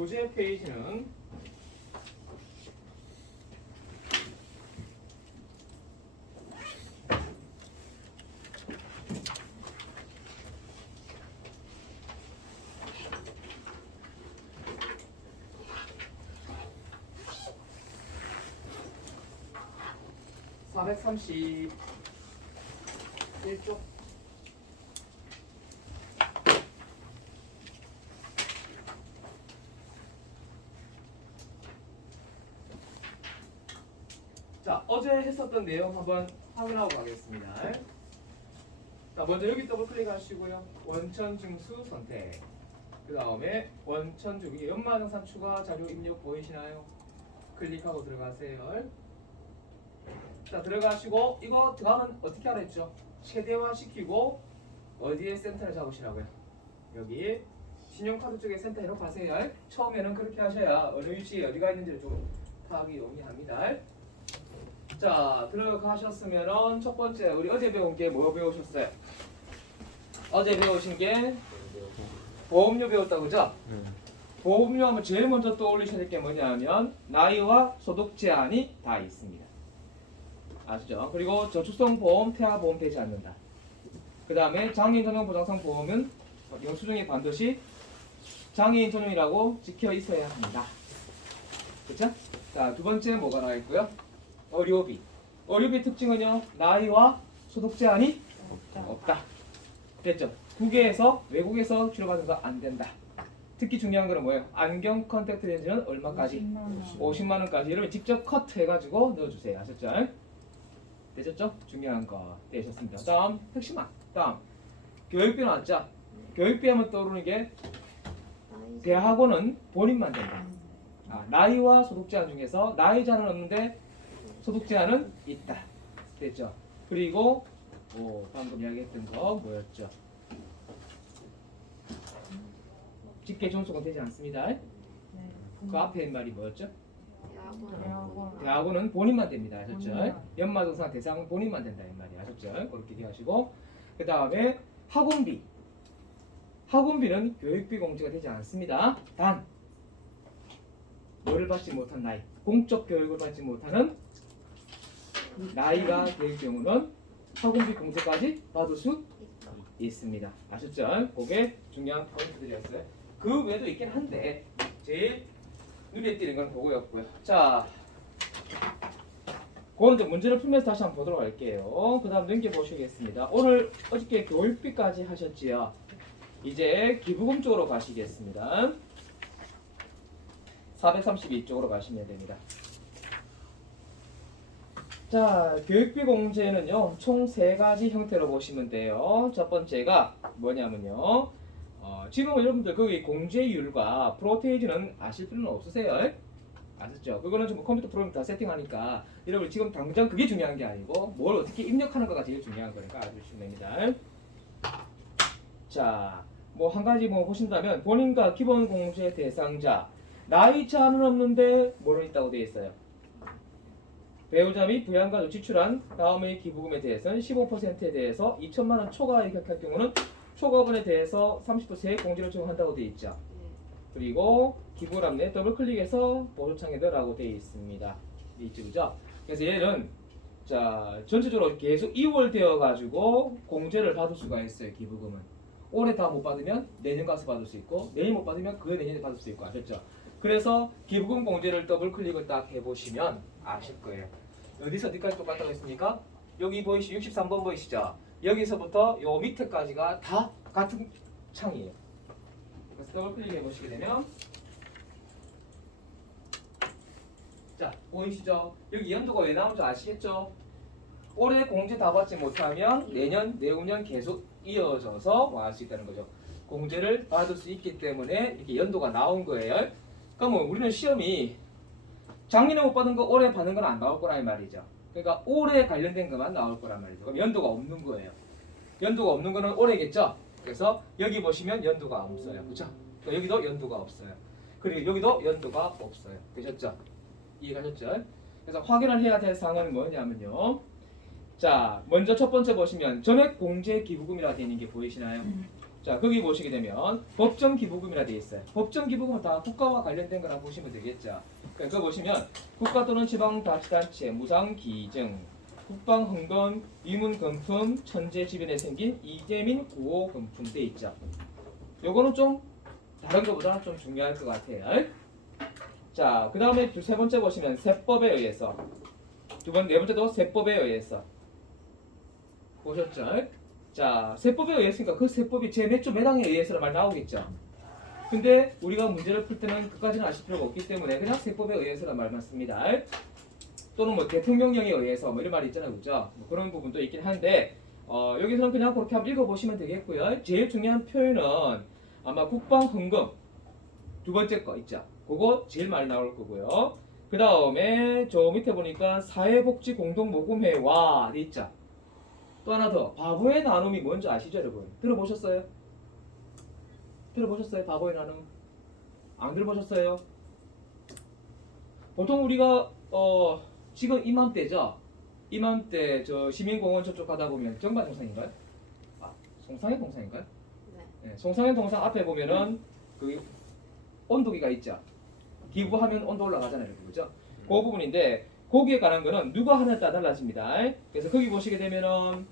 교재 페이지는 431쪽. 자, 어제 했었던 내용 한번 확인하고 가겠습니다. 자, 먼저 여기 더블 클릭하시고요. 원천 징수 선택. 그 다음에 원천 주기 연마정산 추가 자료 입력 보이시나요? 클릭하고 들어가세요. 자, 들어가시고 이거 들어가면 어떻게 하라 했죠? 최대화 시키고 어디에 센터를 잡으시라고요? 여기 신용카드 쪽에 센터 해놓고 가세요. 처음에는 그렇게 하셔야 어느 위치에 어디가 있는지를 좀 파악이 용이합니다. 자, 들어가셨으면은 첫 번째 우리 어제 배운 게 뭐 배우셨어요? 어제 배우신 게 보험료 배웠다고 그죠? 보험료 하면 제일 먼저 떠올리셔야 될 게 뭐냐면 나이와 소득 제한이 다 있습니다. 아시죠? 그리고 저축성 보험, 태아 보험 되지 않는다. 그 다음에 장애인 전용 보장성 보험은 영수증에 반드시 장애인 전용이라고 찍혀 있어야 합니다. 그렇죠? 자, 두 번째 뭐가 나와 있고요? 의료비. 의료비 특징은요, 나이와 소득 제한이 없다. 됐죠? 국외에서 외국에서 치료받는 거 안 된다. 특히 중요한 거는 뭐예요? 안경 컨택트 렌즈는 얼마까지? 50만 원까지. 이러면 직접 컷 해가지고 넣어주세요. 아셨죠? 되셨죠? 중요한 거 되셨습니다. 다음 핵심만. 다음 교육비 나왔죠? 교육비 하면 떠오르는 게 대학원은 본인만 된다. 나이와 소득 제한 중에서 나이 제한은 없는데 소득 제한은 있다. 됐죠? 그리고 방금 이야기했던 거 뭐였죠? 직계 존속은 되지 않습니다. 그 앞에 말이 뭐였죠? 대학원은 본인만 됩니다. 아셨죠? 연마정산 대상은 본인만 된다 이 말이 아셨죠? 그렇게 기억하시고 그 다음에 학원비. 학원비는 교육비 공제가 되지 않습니다. 단 뭐를 받지 못한 나이, 공적 교육을 받지 못하는 나이가 될 경우는 학원비 공제까지 받을 수 있습니다. 아셨죠? 그게 중요한 포인트들이었어요. 그 외에도 있긴 한데 제일 눈에 띄는 건 그거였고요. 자, 그건 이제 문제를 풀면서 다시 한번 보도록 할게요. 그 다음 넘겨보시겠습니다. 오늘 어저께 교육비까지 하셨지요. 이제 기부금 쪽으로 가시겠습니다. 432쪽으로 가시면 됩니다. 자, 교육비 공제는요, 총 3가지 형태로 보시면 돼요. 첫 번째가 뭐냐면요. 지금 여러분들 거기 공제율과 프로테이지는 아실 필요는 없으세요. 아셨죠? 그거는 좀 컴퓨터 프로그램 다 세팅하니까 여러분 지금 당장 그게 중요한 게 아니고 뭘 어떻게 입력하는 거가 제일 중요한 거니까 알아주시면 됩니다. 자, 뭐 한 가지 뭐 보신다면 본인과 기본 공제 대상자 나이 차는 없는데 뭐는 있다고 되어 있어요. 배우자 및 부양가 지출한 다음의 기부금에 대해서는 15%에 대해서 2천만 원 초과 이격할 경우는 초과분에 대해서 30% 세액 공제를 적용한다고 되어 있죠. 그리고 기부람 내 더블 클릭해서 보조창에 넣으라고 되어 있습니다. 있죠, 그죠? 그래서 얘는 자 전체적으로 계속 2월 되어 가지고 공제를 받을 수가 있어요. 기부금은 올해 다 못 받으면 내년 가서 받을 수 있고 내년 못 받으면 그 내년에 받을 수 있고 아셨죠? 그래서 기부금 공제를 더블 클릭을 딱 해보시면 아실 거예요. 어디서 어디까지 똑같다고 했습니까? 여기 보이시 63번 보이시죠? 여기서부터 요 밑에까지가 다 같은 창이에요. 그래서 더블 클릭해 보시게 되면 자 보이시죠? 여기 연도가 왜 나오는지 아시겠죠? 올해 공제 다 받지 못하면 내년, 내후년 계속 이어져서 할 수 있다는 거죠. 공제를 받을 수 있기 때문에 이렇게 연도가 나온 거예요. 그러면 우리는 시험이 작년에 못 받은 거 올해 받는 건 안 나올 거란 말이죠. 그러니까 올해 관련된 것만 나올 거란 말이죠. 그럼 연도가 없는 거예요. 연도가 없는 거는 올해겠죠. 그래서 여기 보시면 연도가 없어요. 그렇죠? 여기도 연도가 없어요. 그리고 여기도 연도가 없어요. 되셨죠? 이해가셨죠? 그래서 확인을 해야 될 사항은 뭐냐면요. 자, 먼저 첫 번째 보시면 전액 공제 기부금이라고 되어 있는 게 보이시나요? 자, 거기 보시게 되면 법정 기부금이라 되어 있어요. 법정 기부금은 다 국가와 관련된 거라 보시면 되겠죠. 그러니까 그거 보시면 국가 또는 지방자치단체 무상 기증, 국방 헌금, 위문 금품, 천재 지변에 생긴 이재민 구호 금품 돼 있죠. 요거는 좀 다른 것보다 좀 중요할 것 같아요. 자, 그 다음에 세 번째 보시면 세법에 의해서 네 번째도 세법에 의해서 보셨죠? 자, 세법에 의해서니까 그 세법이 제 몇 조 몇 항에 의해서란 말 나오겠죠. 근데 우리가 문제를 풀 때는 그까지는 아실 필요가 없기 때문에 그냥 세법에 의해서란 말만 씁니다. 또는 뭐 대통령령에 의해서 뭐 이런 말이 있잖아요, 그죠? 뭐 그런 부분도 있긴 한데 여기서는 그냥 그렇게 한번 읽어보시면 되겠고요. 제일 중요한 표현은 아마 국방헌금 두 번째 거 있죠. 그거 제일 많이 나올 거고요. 그 다음에 저 밑에 보니까 사회복지공동모금회와 있죠. 또 하나 더 바보의 나눔이 뭔지 아시죠, 여러분? 들어보셨어요? 들어보셨어요? 바보의 나눔? 안 들어보셨어요? 보통 우리가 지금 이맘때죠. 이맘때 저 시민공원 저쪽 가다 보면 정반 동상인가요? 아, 송상현 동상인가요? 네. 송상현 동상 앞에 보면은 그 온도계가 있죠. 기부하면 온도 올라가잖아요, 그죠? 그 부분인데 거기에 관한 거는 누가 하느냐에 따라 달라집니다. 그래서 거기 보시게 되면은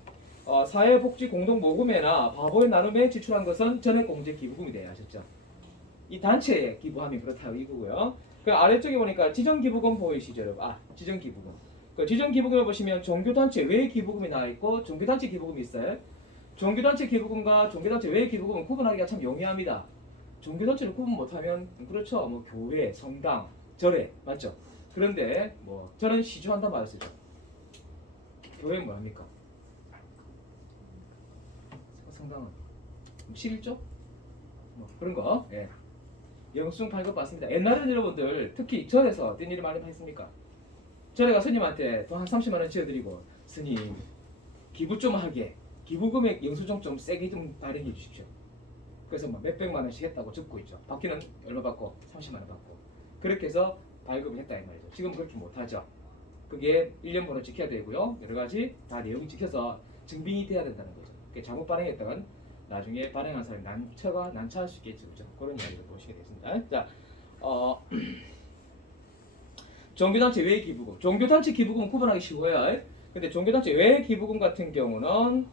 사회복지공동모금회나 바보의 나눔에 지출한 것은 전액공제 기부금이 돼야 하셨죠. 이 단체에 기부하면 그렇다고 이거고요. 그 아래쪽에 보니까 지정기부금 보이시죠, 여러분? 아, 지정기부금. 그 지정기부금을 보시면 종교단체 외 기부금이 나와 있고 종교단체 기부금이 있어요. 종교단체 기부금과 종교단체 외 기부금은 구분하기가 참 용이합니다. 종교단체를 구분 못하면 그렇죠. 뭐 교회, 성당, 절에 맞죠? 그런데 뭐 저는 시주한단 말을 쓰죠. 교회는 뭐 합니까? 성당은 11조? 뭐 그런 거. 예. 영수증 팔것 같습니다. 옛날에는 여러분들 특히 절에서 어떤 일을 많이 했습니까? 절에가 스님한테 돈 한 30만 원 지어드리고 스님 기부 좀 하게 기부금액 영수증 좀 세게 좀 발행해 주십시오. 그래서 뭐 몇백만 원씩 했다고 적고 있죠. 받기는 얼마 받고 30만 원 받고 그렇게 해서 발급을 했다 이 말이죠. 지금 그렇게 못하죠. 그게 1년 번호 지켜야 되고요. 여러 가지 다 내용 지켜서 증빙이 돼야 된다는 거죠. 잘못 발행했다간 나중에 발행한 사람이 난처할 수 있겠죠. 그렇죠? 그런 이야기를 보시게 되겠습니다. 자, 종교단체 외 기부금. 종교단체 기부금은 구분하기 쉬워요. 근데 종교단체 외 기부금 같은 경우는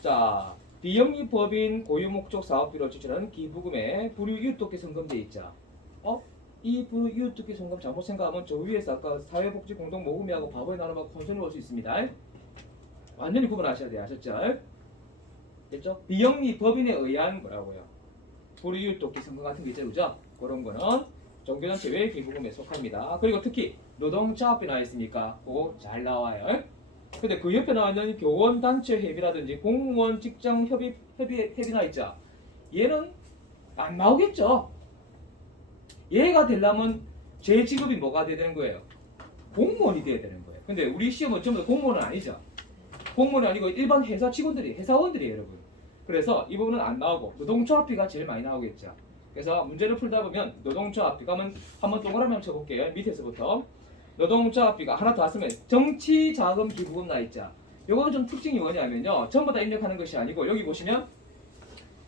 자 비영리법인 고유목적 사업비로 지출하는 기부금에 불이웃돕기 성금돼 있죠. 이 불이웃돕기 성금 잘못 생각하면 저 위에서 아까 사회복지공동모금회하고 바보의 나눔하고 혼선을 볼 수 있습니다. 완전히 구분하셔야 돼요. 아셨죠? 됐죠? 비영리 법인에 의한 뭐라고요? 불이웃돕기 성금 같은 게 있죠, 그죠? 그런 거는 종교단체 외 기부금에 속합니다. 그리고 특히 노동자업비 나와 있으니까 그거 잘 나와요. 근데 그 옆에 나와 있는 교원단체 회비라든지 공무원 직장 협의나 있죠. 얘는 안 나오겠죠. 얘가 되려면 제 직업이 뭐가 돼야 되는 거예요? 공무원이 돼야 되는 거예요. 근데 우리 시험은 전부 다 공무원은 아니죠. 공무원이 아니고 일반 회사 직원들이 회사원들이에요, 여러분. 그래서 이 부분은 안 나오고 노동조합비가 제일 많이 나오겠죠. 그래서 문제를 풀다 보면 노동조합비가 한번 동그라미 한번 쳐볼게요. 밑에서부터 노동조합비가 하나 더 왔으면 정치자금 기부금 나 있죠. 요거는 좀 특징이 뭐냐면요, 전부 다 입력하는 것이 아니고 여기 보시면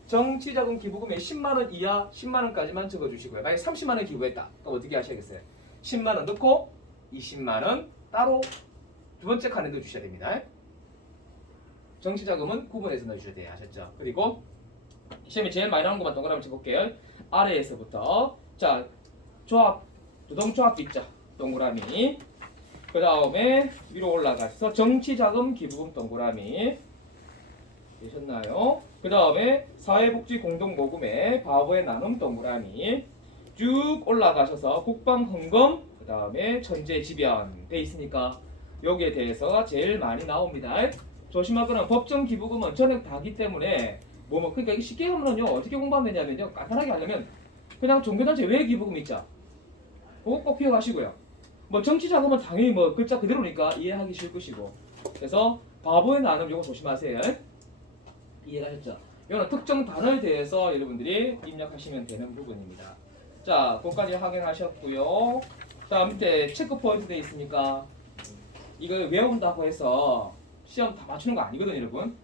정치자금 기부금에 10만 원 이하 10만 원까지만 적어주시고요. 만약에 30만 원 기부했다. 그럼 어떻게 하셔야겠어요? 10만 원 넣고 20만 원 따로 두 번째 칸에 넣어주셔야 됩니다. 정치자금은 구분해서 넣어주셔야 돼요. 아셨죠? 그리고 시험에 제일 많이 나오는 것만 동그라미 쳐볼게요. 아래에서부터 자 조합 노동조합비 있죠. 동그라미. 그 다음에 위로 올라가서 정치자금 기부금 동그라미 되셨나요? 그 다음에 사회복지공동모금회 바보의 나눔 동그라미 쭉 올라가셔서 국방헌금 그 다음에 천재지변 돼 있으니까 여기에 대해서 제일 많이 나옵니다. 조심하거나 법정 기부금은 전액 다기 때문에 그러니까 쉽게 하면요 어떻게 공부하면 되냐면요 간단하게 하려면 그냥 종교단체 외 기부금 있죠. 그거 꼭 기억하시고요. 뭐 정치자금은 당연히 뭐 글자 그대로니까 이해하기 쉬울 것이고 그래서 바보의 나눔 이거 조심하세요. 이해가셨죠? 이거는 특정 단어에 대해서 여러분들이 입력하시면 되는 부분입니다. 자, 그것까지 확인하셨고요. 자, 밑에 체크 포인트 되어 있으니까 이걸 외운다고 해서 시험 다 맞추는 거 아니거든요, 여러분.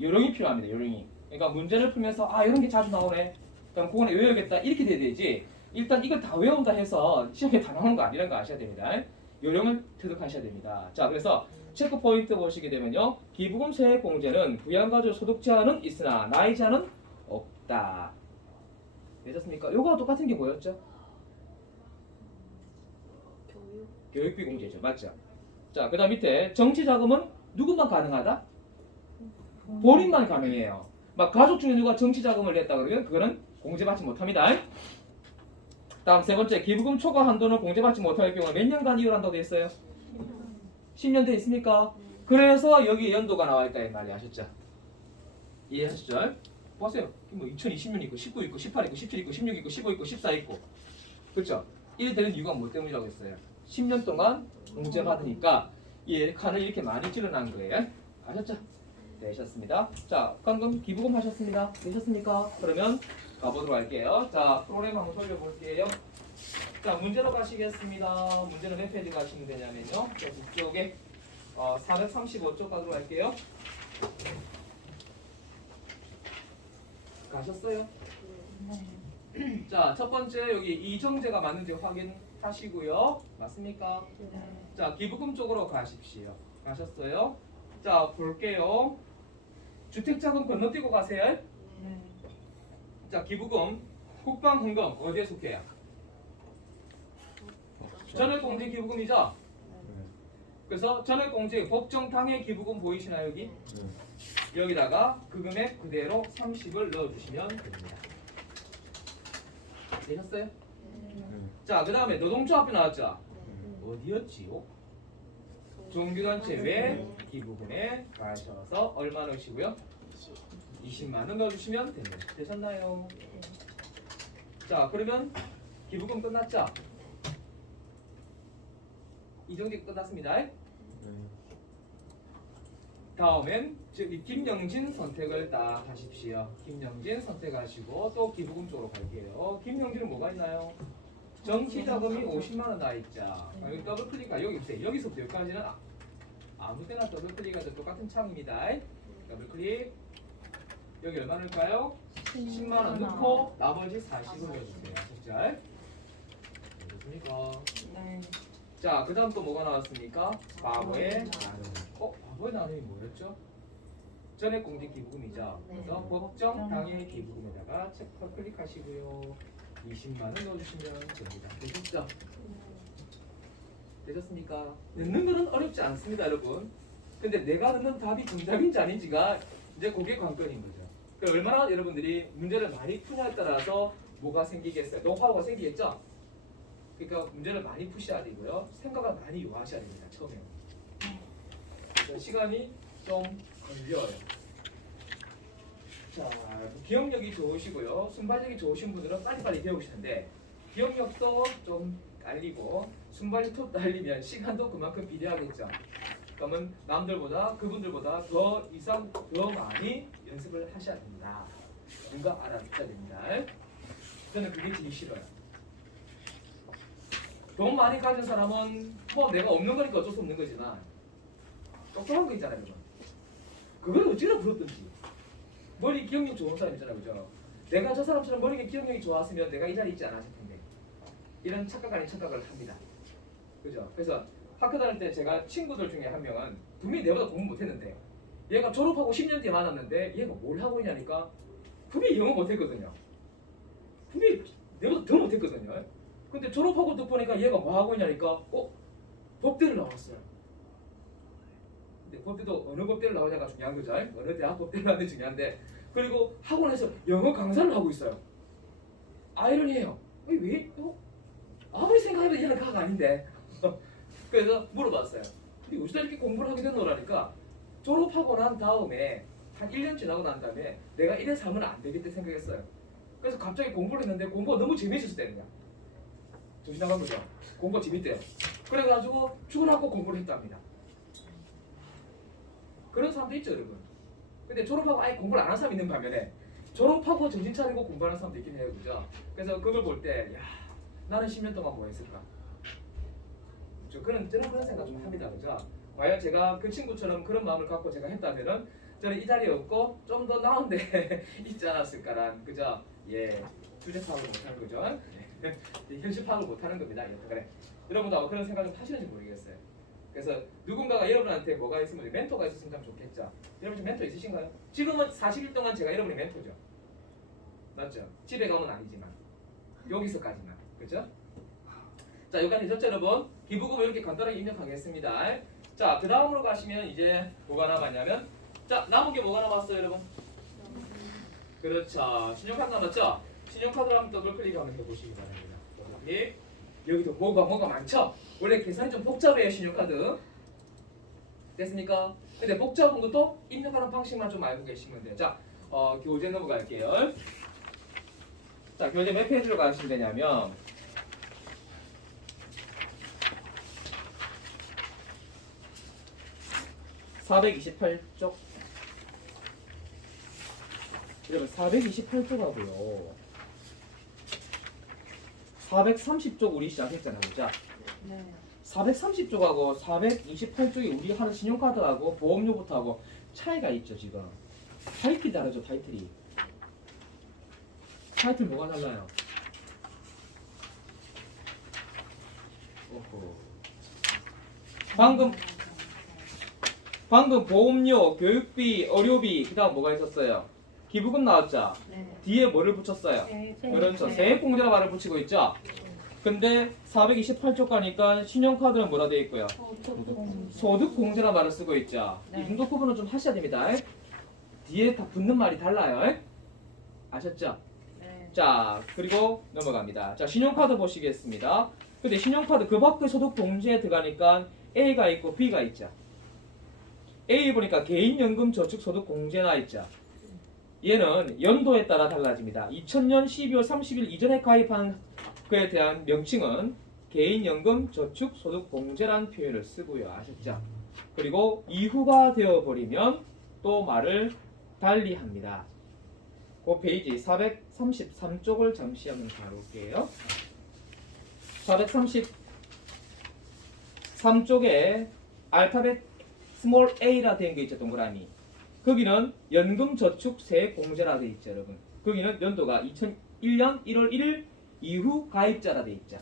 요령이 필요합니다. 요령이. 그러니까 문제를 풀면서 아 이런 게 자주 나오네. 그럼 그거는 외워야겠다 이렇게 돼야 되지. 일단 이걸 다 외운다 해서 시험에 다 나오는 거 아니라는 거 아셔야 됩니다. 요령을 터득하셔야 됩니다. 자 그래서 체크 포인트 보시게 되면요. 기부금 세액 공제는 부양가족 소득 제한은 있으나 나이 제한은 없다. 되셨습니까? 요거와 똑같은 게 뭐였죠? 교육. 교육비 공제죠. 맞죠? 자, 그 다음 밑에 정치자금은 누구만 가능하다? 본인만 가능해요. 막 가족 중에 누가 정치자금을 냈다 그러면 그거는 공제받지 못합니다. 다음 세 번째, 기부금 초과 한도는 공제받지 못할 경우 몇 년간 이율한다고 되어 있어요? 10년 돼 있습니까? 그래서 여기 연도가 나와 있다 이 말이 아셨죠? 이해하셨죠? 보세요. 뭐 2020년 있고 19 있고 18 있고 17 있고 16 있고 15 있고 14 있고 그렇죠? 이래 되는 이유가 뭐 때문이라고 했어요? 10년 동안 공제받으니까 이 칸을 이렇게 많이 찔러난 거예요. 아셨죠? 되셨습니다. 자, 방금 기부금 하셨습니다. 되셨습니까? 그러면 가보도록 할게요. 자, 프로그램 한번 돌려볼게요. 자, 문제로 가시겠습니다. 문제는 몇 페이지 가시면 되냐면요. 자, 북쪽에 435쪽 가도록 할게요. 가셨어요? 자, 첫 번째 여기 이정재가 맞는지 확인하시고요. 맞습니까? 자, 기부금 쪽으로 가십시오. 가셨어요? 자, 볼게요. 주택자금 건너뛰고 가세요. 자, 기부금 국방헌금 어디에 속해요? 전액공제 기부금이죠? 그래서 전액공제 법정당해 기부금 보이시나요 여기? 여기다가 그 금액 그대로 30을 넣어주시면 됩니다. 되셨어요? 자, 그 다음에 노동조 앞에 나왔죠? 어디였지요? 종교단체 외 기부금에 가셔서 얼마 넣으시고요? 20만 원 넣어주시면 됩니다. 되셨나요? 자, 그러면 기부금 끝났죠? 이정지 끝났습니다. 다음엔 저기 김영진 선택을 딱 하십시오. 김영진 선택하시고 또 기부금 쪽으로 갈게요. 김영진은 뭐가 있나요? 정치자금이 50만 원 나와 있죠. 여기 더블 클릭하 여기 보세요. 여기서부터 여기까지는 아무 때나 더블 클릭해도 똑같은 창입니다. 더블 클릭. 여기 얼마 넣을까요? 10만 원 넣고 나머지 40을 넣어주세요. 아셨죠? 됐습니까? 네. 자, 그 다음 또 뭐가 나왔습니까? 과거의 나눔. 과거의 나눔이 뭐였죠? 전액공제 기부금이죠. 그래서 법정 당해 기부금에다가 체크 클릭하시고요. 20만 원 넣어주시면 됩니다. 되셨죠? 되셨습니까? 넣는 거는 어렵지 않습니다, 여러분. 근데 내가 넣는 답이 정답인지 아닌지가 이제 그게 관건인 거죠. 그러니까 얼마나 여러분들이 문제를 많이 푸냐에 따라서 뭐가 생기겠어요? 노하우가 생기겠죠? 그러니까 문제를 많이 푸셔야 되고요. 생각을 많이 요하셔야 됩니다. 처음에. 그래서 시간이 좀 걸려요. 자, 기억력이 좋으시고요. 순발력이 좋으신 분들은 빨리빨리 배우실 텐데 기억력도 좀 딸리고 순발력도 딸리면 시간도 그만큼 비례하겠죠. 그러면 남들보다 그분들보다 더 이상 더 많이 연습을 하셔야 됩니다. 뭔가 알아두셔야 됩니다. 저는 그게 제일 싫어요. 돈 많이 가진 사람은 뭐 내가 없는 거니까 어쩔 수 없는 거지만 똑똑한 거 있잖아요, 여러분. 그걸 어찌나 부럽든지. 머리 기억력 좋은 사람 있잖아요, 그죠? 내가 저 사람처럼 머리 기억력이 좋았으면 내가 이 자리에 있지 않았을 텐데. 이런 착각 아닌 착각을 합니다. 그죠? 그래서 학교 다닐 때 제가 친구들 중에 한 명은 분명히 내보다 공부 못했는데 얘가 졸업하고 10년 뒤에 만났는데 얘가 뭘 하고 있냐니까 분명히 영어 못했거든요. 분명히 내보다 더 못했거든요. 근데 졸업하고 또 보니까 얘가 뭐 하고 있냐니까 법대를 나왔어요. 근데 법대도 어느 법대를 나오냐가 중요한 거죠. 어느 대학 법대를 나오는 게 중요한데 그리고 학원에서 영어 강사를 하고 있어요. 아이러니해요. 왜? 아무리 생각해도 얘는 가가 아닌데. 그래서 물어봤어요. 근데 요새 이렇게 공부를 하게 됐노라니까 졸업하고 난 다음에 한 1년 지나고 난 다음에 내가 이래 살면 안 되겠다 생각했어요. 그래서 갑자기 공부를 했는데 공부가 너무 재미있었을 때냐. 정신 나간 거죠. 공부가 재밌대요. 그래가지고 출근하고 공부를 했답니다. 그런 사람도 있죠, 여러분. 근데 졸업하고 아예 공부를 안 한 사람 있는 반면에 졸업하고 정신 차리고 공부하는 사람도 있긴 해요, 그죠? 그래서 그걸 볼 때, 야, 나는 10년 동안 뭐 했을까? 그런 생각 좀 합니다, 그죠? 과연 제가 그 친구처럼 그런 마음을 갖고 제가 했다면은 저는 이 자리에 없고 좀 더 나은데 있지 않았을까란 그죠? 예, 주제 파악을 못하는 거죠. 현실 파악을 못하는 겁니다. 그래. 여러분도 그런 생각 좀 하시는지 모르겠어요. 그래서 누군가가 여러분한테 뭐가 있으면 멘토가 있었으면 참 좋겠죠. 여러분 지금 멘토 있으신가요? 지금은 40일 동안 제가 여러분의 멘토죠. 맞죠? 집에 가면 아니지만 여기서까지만 그죠? 자 여기까지 되셨죠 여러분? 기부금을 이렇게 간단하게 입력하겠습니다. 자 그 다음으로 가시면 이제 뭐가 남았냐면 자 남은 게 뭐가 남았어요 여러분? 그렇죠. 신용카드 남았죠? 신용카드를 한번 더블 클릭하면 해보시기 바랍니다. 더블 클릭. 여기도 뭐가 많죠? 원래 계산이 좀 복잡해요 신용카드. 됐습니까? 근데 복잡한 것도 입력하는 방식만 좀 알고 계시면 돼요. 자 교재 넘어갈게요. 자 교재 몇 페이지로 가시면 되냐면 428쪽. 여러분 428쪽하고요 430쪽 우리 시작했잖아요. 자 네. 430쪽하고 428쪽이 우리 하는 신용카드하고 보험료부터 하고 차이가 있죠. 지금 타이틀이 다르죠. 타이틀이. 타이틀 뭐가 달라요? 오호. 방금 보험료, 교육비, 의료비 그다음 뭐가 있었어요? 기부금 나왔죠? 네. 뒤에 뭐를 붙였어요? 그렇죠. 세액공제라 말을 붙이고 있죠? 근데 428쪽 가니까 신용카드는 뭐라 되어 있고요? 소득공제라 말을 쓰고 있죠? 네. 이 정도 구분은 좀 하셔야 됩니다. 뒤에 다 붙는 말이 달라요. 아셨죠? 네. 자 그리고 넘어갑니다. 자 신용카드 보시겠습니다. 근데 신용카드 그 밖에 소득공제에 들어가니까 A가 있고 B가 있죠. A 보니까 개인연금 저축소득공제 나 있죠. 얘는 연도에 따라 달라집니다. 2000년 12월 30일 이전에 가입한 그에 대한 명칭은 개인연금 저축소득공제라는 표현을 쓰고요. 아셨죠? 그리고 이후가 되어버리면 또 말을 달리 합니다. 그 페이지 433쪽을 잠시 한번 다룰게요. 433쪽에 알파벳 스몰 a라 된 게 있죠. 동그라미. 거기는 연금저축세액공제라 돼 있죠. 여러분. 거기는 연도가 2001년 1월 1일 이후 가입자라 돼 있죠.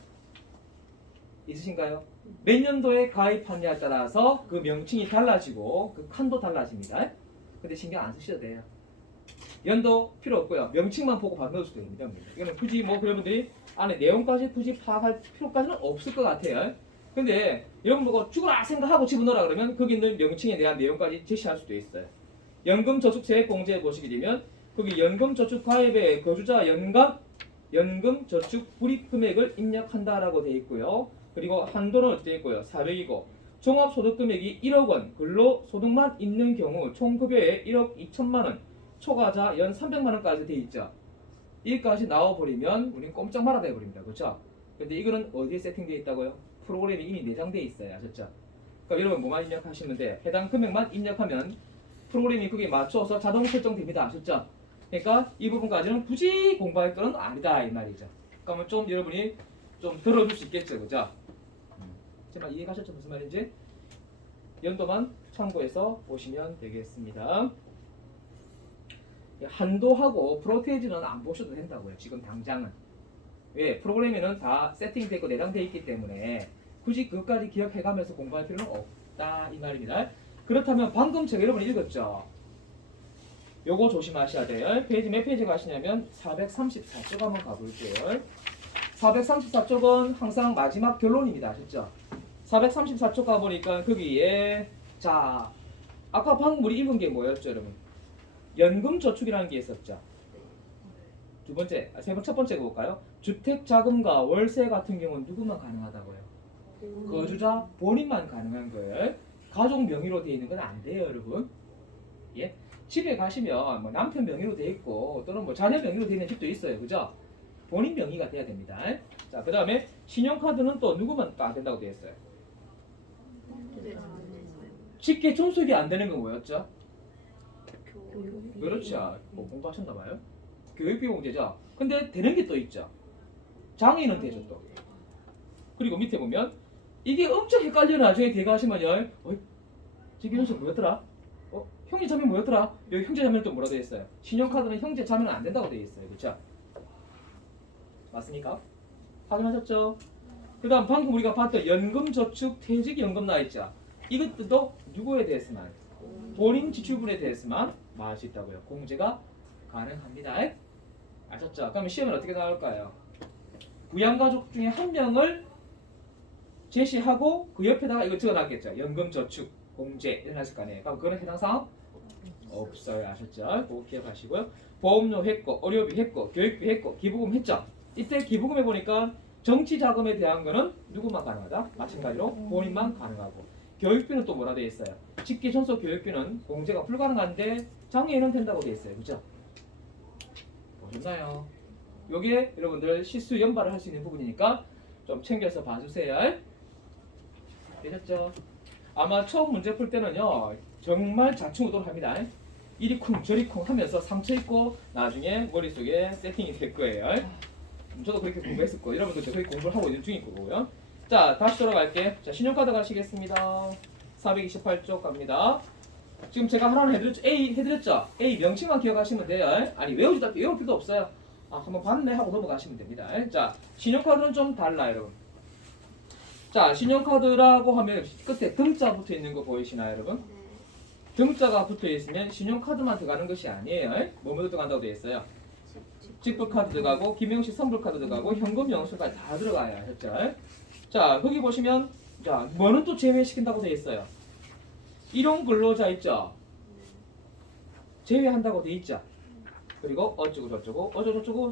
있으신가요? 몇 년도에 가입하냐에 따라서 그 명칭이 달라지고 그 칸도 달라집니다. 근데 신경 안 쓰셔도 돼요. 연도 필요 없고요. 명칭만 보고 바로 넣을 수도 됩니다. 이거는 굳이 뭐 여러분들이 안에 내용까지 굳이 파악할 필요까지는 없을 것 같아요. 근데 여러분 보고 죽어라 생각하고 집어넣으라 그러면 거기 있는 명칭에 대한 내용까지 제시할 수도 있어요. 연금저축세액공제 보시게 되면 거기 연금저축 가입의 거주자 연금저축 불입금액을 입력한다라고 되어 있고요. 그리고 한도는 어떻게 되어 있고요? 400이고 종합소득금액이 1억 원 근로소득만 있는 경우 총급여에 1억 2천만 원 초과자 연 300만 원까지 되어 있죠. 여기까지 나와버리면 우리는 꼼짝 말아 돼버립니다. 그렇죠? 근데 이거는 어디에 세팅되어 있다고요? 프로그램이 이미 내장되어 있어요. 아셨죠? 그러니까 여러분 뭐만 입력하시면 돼? 해당 금액만 입력하면 프로그램이 그게 맞춰서 자동 설정됩니다. 아셨죠? 그러니까 이 부분까지는 굳이 공부할 거는 아니다 이 말이죠. 그러면 좀 여러분이 좀 들어줄 수 있겠죠. 그죠? 하지만 이해가셨죠? 무슨 말인지? 연도만 참고해서 보시면 되겠습니다. 한도하고 프로테이지는 안 보셔도 된다고요. 지금 당장은. 왜? 프로그램에는 다 세팅되고 내장되어 있기 때문에 굳이 그것까지 기억해가면서 공부할 필요는 없다 이 말입니다. 그렇다면 방금 제가 여러분 읽었죠? 요거 조심하셔야 돼요. 페이지 몇 페이지 가시냐면 434쪽 한번 가볼게요. 434쪽은 항상 마지막 결론입니다. 아셨죠? 434쪽 가보니까 거기에 자 아까 방금 우리 읽은 게 뭐였죠 여러분? 연금저축이라는 게 있었죠. 두 번째, 첫 번째 볼까요? 주택자금과 월세 같은 경우는 누구만 가능하다고요? 거주자 본인만 가능한 거예요. 가족 명의로 되어 있는 건 안 돼요, 여러분. 예? 집에 가시면 뭐 남편 명의로 되어 있고 또는 뭐 자녀 명의로 되어 있는 집도 있어요, 그죠? 본인 명의가 돼야 됩니다. 자, 그 다음에 신용카드는 또 누구만 안 된다고 되어 있어요? 직계 종속이 안 되는 건 뭐였죠? 그렇죠. 뭐 공부하셨나봐요. 교육비 공제죠. 근데 되는 게 또 있죠. 장애인은 되죠 또. 그리고 밑에 보면 이게 엄청 헷갈려 나중에 대가하시면요. 저기 녀석 뭐였더라? 형제 자매 뭐였더라? 여기 형제 자매는 또 뭐라 되어 있어요? 신용카드는 형제 자매는 안 된다고 되어 있어요. 그렇죠? 맞습니까? 확인하셨죠? 그 다음 방금 우리가 봤던 연금저축 퇴직연금 나있죠? 이것도 누구에 대해서만? 본인 지출분에 대해서만 말할 수 있다고요. 공제가 가능합니다. 아셨죠? 그러면 시험은 어떻게 나올까요? 부양가족 중에 한 명을 제시하고 그 옆에다가 이거 적어놨겠죠. 연금저축 공제 이랬을 거 아니에요. 그럼 그거는 해당 사항 없어요. 아셨죠? 그거 기억하시고요. 보험료 했고, 의료비 했고, 교육비 했고, 기부금 했죠. 이때 기부금 해보니까 정치자금에 대한 거는 누구만 가능하다? 마찬가지로 본인만 가능하고, 교육비는 또 뭐라 되어 있어요? 직계 전속 교육비는 공제가 불가능한데 장애인은 된다고 되어 있어요. 그죠? 보셨나요? 요게 여러분들 실수 연발을 할 수 있는 부분이니까 좀 챙겨서 봐주세요. 되셨죠? 아마 처음 문제 풀 때는요 정말 좌충우돌 합니다. 이리 쿵 저리 쿵 하면서 상처 있고 나중에 머릿속에 세팅이 될 거예요. 저도 그렇게 공부했을 거예요. 여러분들도 그렇게 공부를 하고 있는 중일 거고요. 자, 다시 돌아갈게요. 자, 신용카드 가시겠습니다. 428쪽 갑니다. 지금 제가 하나는 해드렸죠. A 해드렸죠. A 명칭만 기억하시면 돼요. 아니 외울 필요도 없어요. 아, 한번 봤네 하고 넘어가시면 됩니다. 자, 신용카드는 좀 달라요, 여러분. 자, 신용카드라고 하면 끝에 등자 붙어 있는 거 보이시나요, 여러분? 등자가 붙어 있으면 신용카드만 들어가는 것이 아니에요. 뭐 들어간다고 되어 있어요? 직불카드 들어가고, 김영식 선불카드 들어가고, 현금 영수까지 다 들어가요. 아셨죠? 자, 거기 보시면, 자, 뭐는 또 제외시킨다고 되어 있어요? 일용 근로자 있죠? 제외한다고 되어 있죠? 그리고 어쩌고 저쩌고,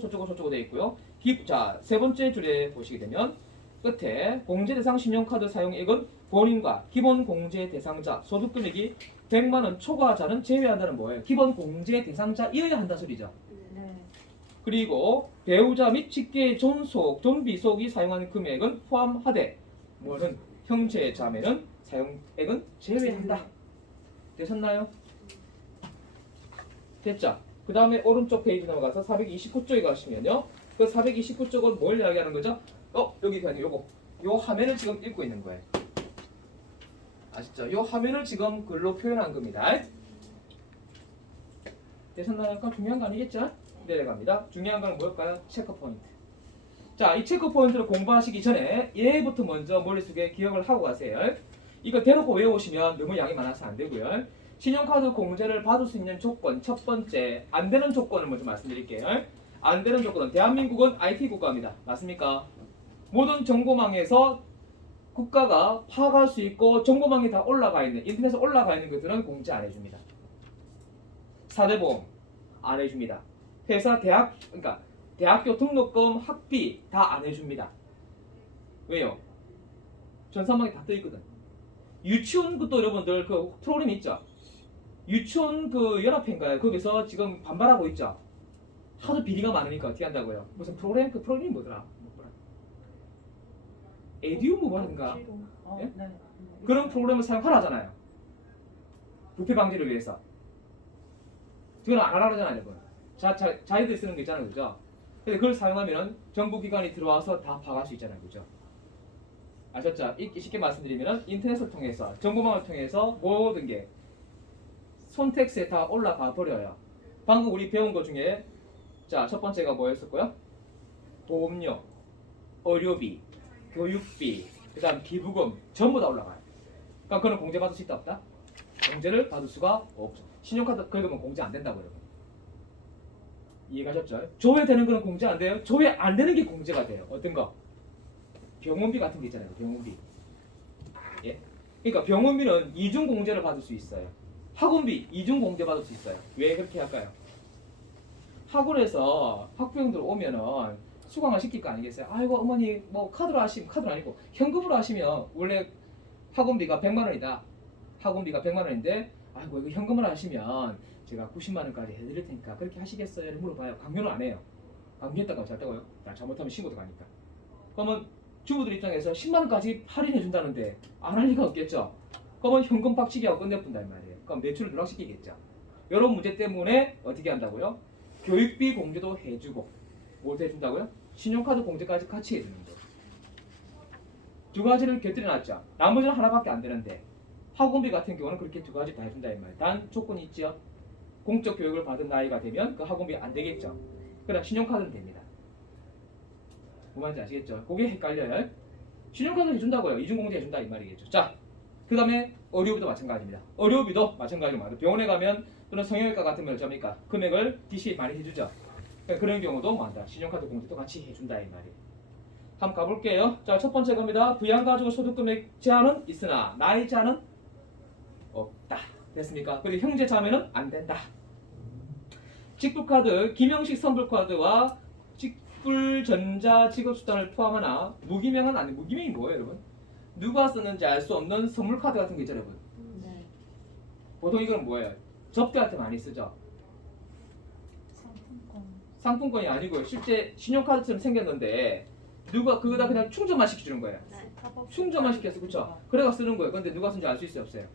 저쩌고 저쩌고 되어 있고요. 자, 세 번째 줄에 보시게 되면, 끝에 공제 대상 신용카드 사용액은 본인과 기본 공제 대상자 소득 금액이 100만 원 초과자는 제외한다는 뭐예요? 기본 공제 대상자이어야 한다 소리죠. 네. 그리고 배우자 및 직계 존속, 존비속이 사용하는 금액은 포함하되 뭐는 형제 자매는 사용액은 제외한다. 되셨나요? 됐죠? 그 다음에 오른쪽 페이지 넘어가서 429쪽에 가시면요. 그 429쪽은 뭘 이야기하는 거죠? 여기 그냥 요거. 요 화면을 지금 읽고 있는 거예요. 아시죠? 요 화면을 지금 글로 표현한 겁니다. 되셨나요? 약간 중요한 거 아니겠죠? 내려갑니다. 중요한 건 뭘까요? 체크 포인트. 자, 이 체크 포인트를 공부하시기 전에 얘부터 먼저 머릿속에 기억을 하고 가세요. 이거 대놓고 외우시면 너무 양이 많아서 안 되고요. 신용카드 공제를 받을 수 있는 조건 첫 번째, 안 되는 조건을 먼저 말씀드릴게요. 안 되는 조건은 대한민국은 IT 국가입니다. 맞습니까? 모든 정보망에서 국가가 파악할 수 있고 정보망이 다 올라가 있는 인터넷에 올라가 있는 것들은 공제 안 해줍니다. 사대보험 안 해줍니다. 회사 그러니까 대학교 등록금 학비 다 안 해줍니다. 왜요? 전산망에 다 떠 있거든. 유치원 그것도 여러분들 그 프로그램 있죠? 유치원 그 연합회인가요? 거기서 지금 반발하고 있죠? 하도 비리가 많으니까 어떻게 한다고요? 무슨 프로그램? 그 프로그램이 뭐더라? 에듀 뭐라든가 예? 네. 그런 프로그램을 사용하라잖아요. 부패 방지를 위해서. 그건 안 하라잖아요, 여러분. 자기들이 쓰는 게 있잖아요, 그죠? 근데 그걸 사용하면은 정부기관이 들어와서 다 파악할 수 있잖아요, 그죠? 아셨죠? 쉽게 말씀드리면은 인터넷을 통해서 정보망을 통해서 모든 게 손택스에 다 올라가 버려요. 방금 우리 배운 것 중에 자, 첫 번째가 뭐였었고요? 보험료, 의료비, 교육비, 그 다음 기부금 전부 다 올라가요. 그러니까 그는 공제받을 수 있다 없다? 공제를 받을 수가 없죠. 신용카드 긁으면 공제 안 된다고 여러분. 이해가셨죠? 조회되는 거는 공제 안 돼요. 조회 안 되는 게 공제가 돼요. 어떤 거? 병원비 같은 게 있잖아요. 병원비. 예? 그러니까 병원비는 이중 공제를 받을 수 있어요. 학원비 이중 공제 받을 수 있어요. 왜 그렇게 할까요? 학원에서 학부형들 오면은 수강을 시킬 거 아니겠어요? 아이고 어머니 뭐 카드로 하시면 카드로 아니고 현금으로 하시면 원래 학원비가 100만 원이다. 학원비가 100만 원인데 아이고 이거 현금으로 하시면 제가 90만 원까지 해드릴 테니까 그렇게 하시겠어요? 물어봐요. 강요는 안 해요. 강요했다고 잘되고요. 나 잘못하면 신고도 가니까. 그러면 주부들 입장에서 10만 원까지 할인해 준다는데 안 할 리가 없겠죠. 그러면 현금 박치기하고 끝내본단 말이에요. 그럼 매출을 누락시키겠죠. 이런 문제 때문에 어떻게 한다고요? 교육비 공제도 해주고 뭘 해준다고요? 신용카드 공제까지 같이 해주는 거예요. 두 가지를 곁들여 놨죠. 나머지는 하나밖에 안 되는데 학원비 같은 경우는 그렇게 두 가지 다 해준다 이 말이에요. 단 조건이 있죠. 공적 교육을 받은 나이가 되면 그 학원비 안 되겠죠. 그러나 신용카드는 됩니다. 뭐 말인지 아시겠죠? 그게 헷갈려요. 신용카드 해준다고요. 이중공제 해준다 이 말이겠죠. 자, 그 다음에 의료비도 마찬가지입니다. 의료비도 마찬가지로 말해요. 병원에 가면 또는 성형외과 같으면 어쩝니까? 금액을 DCA 많이 해주죠. 그러니까 그런 경우도 뭐한다? 신용카드 공제도 같이 해준다 이 말이에요. 한번 가볼게요. 자, 첫 번째 겁니다. 부양가족 소득금액 제한은 있으나 나이 제한은 없다. 됐습니까? 그리고 형제 자매는 안 된다. 직불카드, 김영식 선불카드와 직불 전자 지급수단을 포함하나 무기명은 아니 무기명이 뭐예요, 여러분? 누가 쓰는지 알 수 없는 선물카드 같은 게 있죠, 여러분. 네. 보통 이건 뭐예요? 접대할 때 많이 쓰죠. 상품권. 상품권이 아니고요. 실제 신용카드처럼 생겼는데 누가 그거다 그냥 충전만 시켜주는 거예요. 네. 충전만 시켰어, 그렇죠? 그래가 쓰는 거예요. 근데 누가 쓴지 알 수 있어요, 없어요?